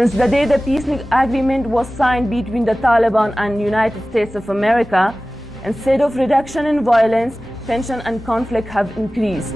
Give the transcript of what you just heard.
Since the day the peace agreement was signed between the Taliban and United States of America, instead of reduction in violence, tension and conflict have increased.